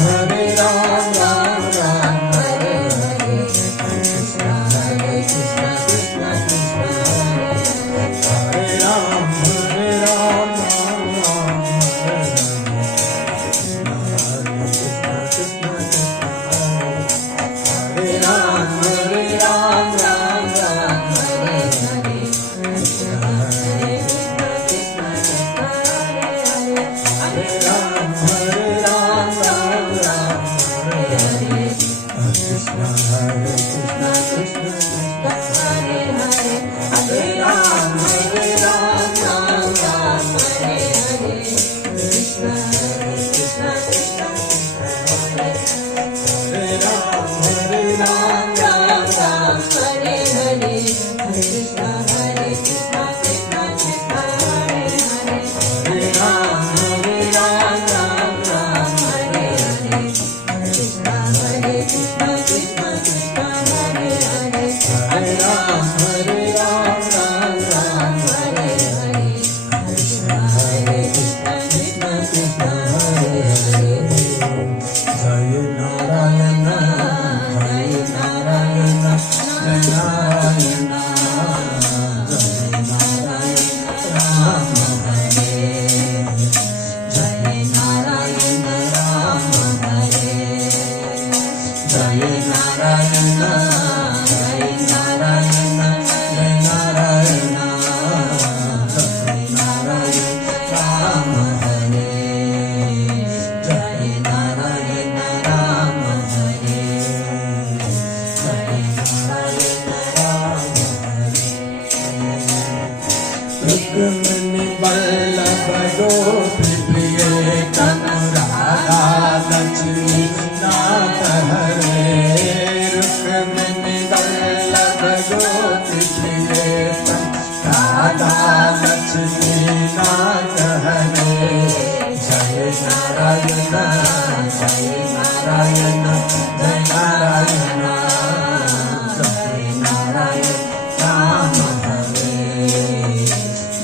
Hare Ram Lakshmi नाथ हरे रुक्मिणी वल्लभ गोपी प्रियतम राधा लक्ष्मी नाथ हरे जय नारायण जय नारायण जय नारायण जय नारायण राम हरे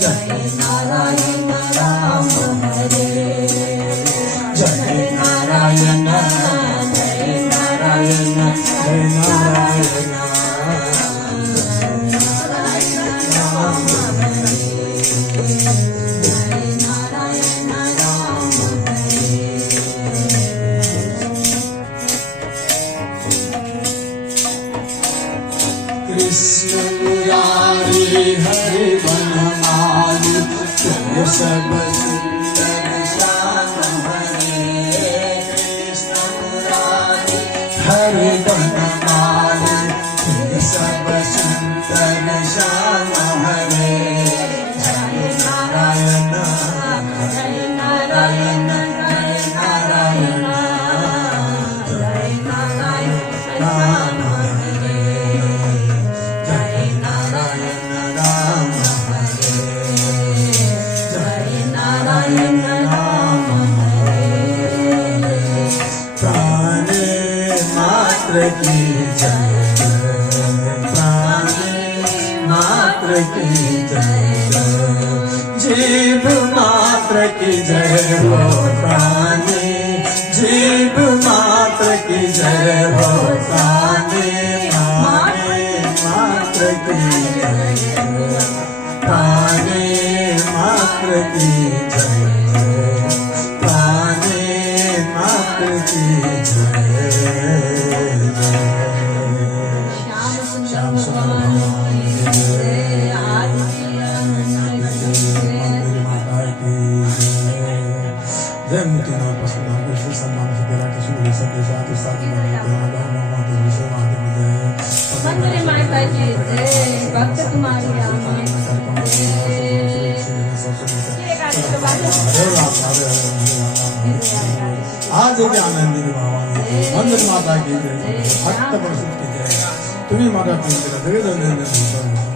जय नारायण राम हरे जय नारायण जय नारायण जय नारायण राम हरे जय नारायण राम हरे कृष्ण मुरारी हरे वनमाली सब सुंदर श्याम हरे कृष्ण मुरारी हरे वनमाली सब सुंदर श्याम हरे जय नारायण जय नारायण जय नारायण जय नारायण राम हरे जय नारायण राम हरे जय नारायण राम हरे प्राणे मात्र की जय प्राणे मात्र की जय जीव मात्र की जय हो प्राणे जीव मात्र की जय हो प्राणे मात्र की जय प्राणे मात्र की जय प्राणे मात्र की जय श्याम सुंदर जय मुक्तिनाथ पशुनाथ कृष्ण सम्मान सुखेला कृष्ण सत्य साधु साधु मंदिर माताजी जय भक्त तुम्हारी आज के आनंदी भवानी मंदिर माता की जय भक्त परशुत की जय तुम्ही माता पूजन